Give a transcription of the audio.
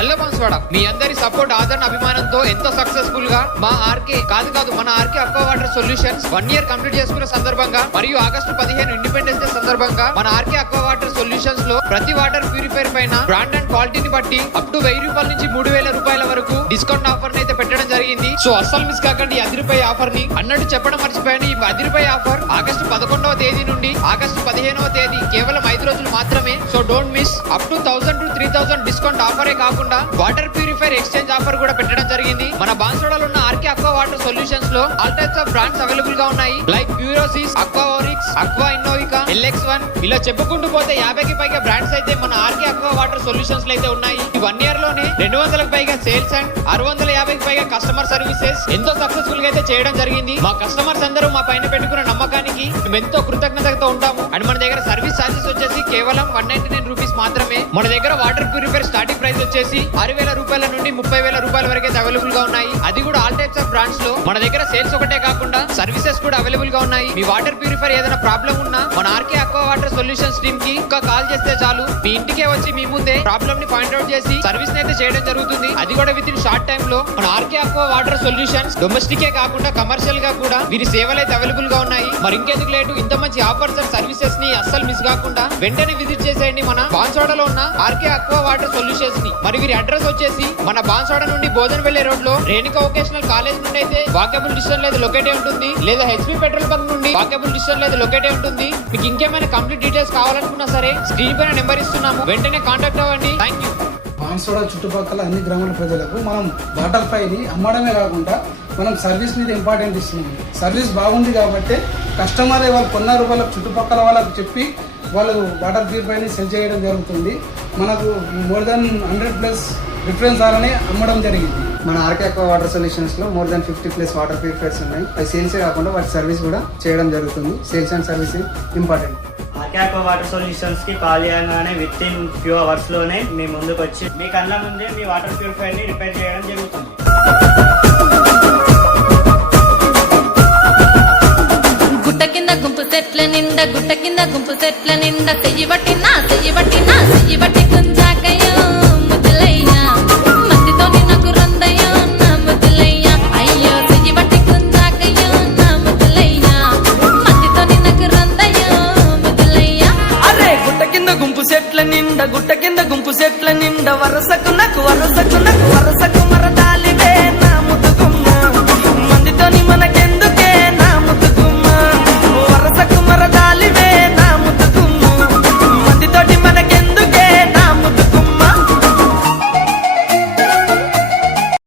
Hello Banswada, మీ అందరి support ఆదరణ అభిమానంతో ఎంతో సక్సెస్ఫుల్ గా మా ఆర్కే మన RK aqua water solutions 1 year complete చేసుకున్న సందర్భంగా మరియు ఆగస్టు 15 ఇండిపెండెన్స్ డే సందర్భంగా మన ఆర్కే అక్వా వాటర్ సొల్యూషన్స్ లో ప్రతి వాటర్ ప్యూరిఫైర్ పైన బ్రాండ్ అండ్ క్వాలిటీని బట్టి అప్ టు 1000 రూపాయల నుంచి 3000 రూపాయల వరకు డిస్కౌంట్ ఆఫర్ అయితే పెట్టడం జరిగింది. సో అస్సలు మిస్ కాకండి ఈ 10 రూపాయల ఆఫర్ ని. అన్నట్టు చెప్పడం మర్చిపోయాను, ఈ 10 రూపాయల ఆఫర్ ఆగస్టు 11వ తేదీ నుండి ఆగస్టు 15వ తేదీ కేవలం 5 రోజులు మాత్రమే. So don't miss. Up to 1000 to 3000 discount ఆఫరే కాకుండా వాటర్ ప్యూరిఫైర్ ఎక్స్చేంజ్ ఆఫర్ కూడా పెట్టడం జరిగింది. మన బాన్స్వాడలో ఉన్న ఆర్కే అక్వా వాటర్ సొల్యూషన్స్ లో all types of brands available గా ఉన్నాయి. లైక్ ప్యూరోసిస్, అక్వా ఓరిక్స్, అక్వా ఇన్నోవికా, LX1 ఇలా చెప్పుకుంటూ పోతే 50కి పైగా బ్రాండ్స్ అయితే మన ఆర్కే అక్వా వాటర్ సొల్యూషన్స్ లో అయితే ఉన్నాయి. ఈ 1 year లోనే 200కి పైగా సేల్స్ అండ్ 650కి పైగా కస్టమర్ సర్వీసెస్ ఎంతో సక్సెస్ఫుల్ గా అయితే చేయడం జరిగింది. మా కస్టమర్స్ అందరూ మా పైన పెట్టుకున్న నమ్మకానికి మేము ఎంతో కృతజ్ఞతతో ఉంటాము. అండ్ మన దగ్గర సర్వీస్ ఛార్జెస్ వచ్చేసి కేవలం 199 రూపీస్ మాత్రమే. మన దగ్గర వాటర్ ప్యూరిఫైర్ స్టార్టింగ్ ప్రైస్ వచ్చేసి 6000 రూపాయల నుండి 30,000 రూపాయల వరకు అయితే అవైలబుల్ గా ఉన్నాయి. అది కూడా ఆల్ టైప్స్ ఆఫ్ బ్రాండ్స్ లో. మన దగ్గర సేల్స్ ఒకటే కాకుండా సర్వీసెస్ కూడా అవైలబుల్ గా ఉన్నాయి. మీ వాటర్ ప్యూరిఫైర్ ఏదైనా ప్రాబ్లం ఉన్నా మన RK aqua water solutions team కి ఇంకా కాల్ చేస్తే చాలు, మీ ఇంటికే వచ్చి మీ ముందే ప్రాబ్లం ని పాయింట్అవుట్ చేసి సర్వీస్ అయితే చేయడం జరుగుతుంది. అది కూడా విత్ ఇన్ షార్ట్ టైమ్ లో. మన RK aqua water solutions domestic కాకుండా కమర్షియల్ గా కూడా వీరి సేవలు అయితే అవైలబుల్ గా ఉన్నాయి. మరి ఇంకెందుకు లేటు, ఇంత మంచి ఆఫర్స్ అండ్ సర్వీసెస్ ని అస్సలు మిస్ కాకుండా వెంటనే విజిట్ చేసేయండి మన బాన్స్వాడలో ఉన్న ఆర్కే అక్వా వాటర్ సొల్యూషన్స్ ని. మరి వీరి అడ్రస్ వచ్చేసి మన బాన్స్వాడ నుండి బోధన్ వెళ్లే రోడ్ లో రేణుకా వొకేషనల్ కాలేజ్ నుండి అయితే వాకబుల్ డిస్టెన్స్ లేదు లొకేట్ ఉంటుంది, లేదా హెచ్పీ పెట్రోల్ బంక్ నుండి వాకబుల్ డిస్టెన్స్ లేదు లొకేట్ ఉంటుంది. మీకు ఇంకేమైనా కంప్లీట్ డీటెయిల్స్ కావాలనుకున్నా సరే స్క్రీన్ పైన నెంబర్ ఇస్తున్నాము, వెంటనే కాంటాక్ట్ అవ్వండి. Thank you. బాన్స్వాడ చుట్టుపక్కల అన్ని గ్రామాల ప్రజలకు మనం వాటర్ పైని అమ్మడమే కాకుండా మనం సర్వీస్ మీద ఇంపార్టెంట్ ఇస్తున్నాం. సర్వీస్ బాగుంది కాబట్టి కస్టమర్ వాళ్ళు కొన్నారు, వాళ్ళకి చుట్టుపక్కల వాళ్ళకి చెప్పి వాళ్ళు వాటర్ ప్యూరిఫైర్ని సెల్ చేయడం జరుగుతుంది. మనకు మోర్ దెన్ 100+ డిఫరెన్స్ అలానే అమ్మడం జరిగింది. మన ఆర్కే అక్వా వాటర్ సొల్యూషన్స్లో మోర్ దెన్ 50+ వాటర్ ప్యూరిఫైర్స్ ఉన్నాయి. అవి సేల్సే కాకుండా వాటి సర్వీస్ కూడా చేయడం జరుగుతుంది. Sales and servicing important. RK aqua water solutions కి కాల్ చేయగానే విత్ ఇన్ ఫ్యూ అవర్స్ లోనే మీ ముందుకు వచ్చి మీ కళ్ళ ముందే మీ వాటర్ ప్యూరిఫైర్ ని రిపేర్ చేయడం జరుగుతుంది. గుట్ట కింద గుంపు చెట్ల నిండా చెయ్యి బట్టి కుంజాకయ్యో ముద్దులయ్యా మధ్యతో నాకు రందయ్యో నా ముద్దులయ్యా అయ్యో చెయ్యి బట్టి కుంజాకయ్యో నా ముద్దులయ్యా మధ్యతో నాకు రందయ్యో ముద్దులయ్యా. అరే గుట్ట కింద గుంపు చెట్ల నిండా వరసకు నాకు